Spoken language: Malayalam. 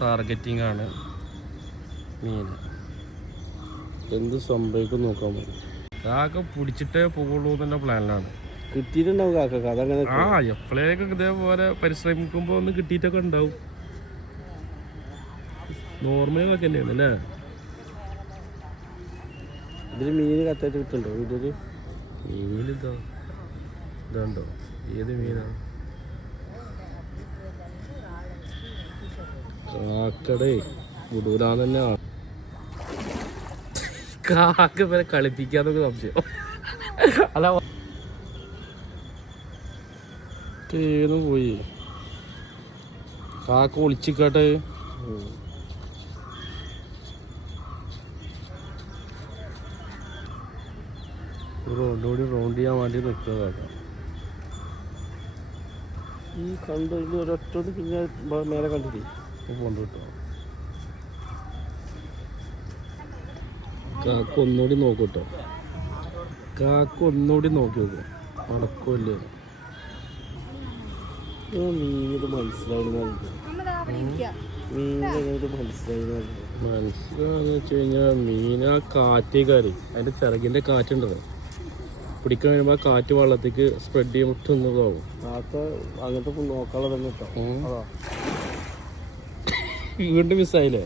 ടാർഗറ്റിംഗ് ആണ് മീൻ. എന്ത് സംഭവിക്കും നോക്കാൻ മതി. കാക്ക പിടിച്ചിട്ടേ പോകുള്ളൂ എന്നുള്ള പ്ലാനിലാണ്. കിട്ടിയിട്ടുണ്ടാവും കാക്ക. അതങ്ങനെ എപ്പോഴേക്കും ഇതേപോലെ പരിശ്രമിക്കുമ്പോൾ ഒന്ന് കിട്ടിയിട്ടൊക്കെ ഉണ്ടാവും. നോർമൽ ഒക്കെ തന്നെയാണ് അല്ലേ. ഇതിൽ മീൻ കത്തായിട്ട് കിട്ടുന്നുണ്ടോ വീട്ടില്? മീനിതോ ഇതുണ്ടോ? ഏത് മീനാണ്? കാക്കടേ വിടൂലാന്ന് തന്നെ. കാക്ക വരെ കളിപ്പിക്കാന്നൊക്കെ സംശയം. അല്ല ഏതും പോയി. കാക്ക ഒളിച്ചിക്കാട്ടെ. റോഡോടി റൗണ്ട് ചെയ്യാൻ വേണ്ടി നിൽക്കുക കാക്ക. ഈ കണ്ടു ഇത് ഒരൊറ്റ പിന്നെ മേലെ കണ്ടില്ലേ പോണ്ട് കിട്ടോ. കാക്ക ഒന്നുകൂടി നോക്കൂട്ടോ. കാക്ക ഒന്നുകൂടി നോക്കി നോക്കും. അടക്കമില്ലേ മീനിത് മനസ്സിലാവുന്ന മനസ്സിലാന്ന് വെച്ച് കഴിഞ്ഞാൽ മീൻ ആ കാറ്റേ കയറി അതിന്റെ ചിറകിന്റെ കാറ്റുണ്ടല്ലോ പിടിക്കാൻ വരുമ്പോ ആ കാറ്റ് വെള്ളത്തേക്ക് സ്പ്രെഡ് ചെയ്യുമ്പോഴാവും. അങ്ങനത്തെ നോക്കാനുള്ളത് തന്നെ കേട്ടോ. വീണ്ടും മിസ്സായില്ലേ?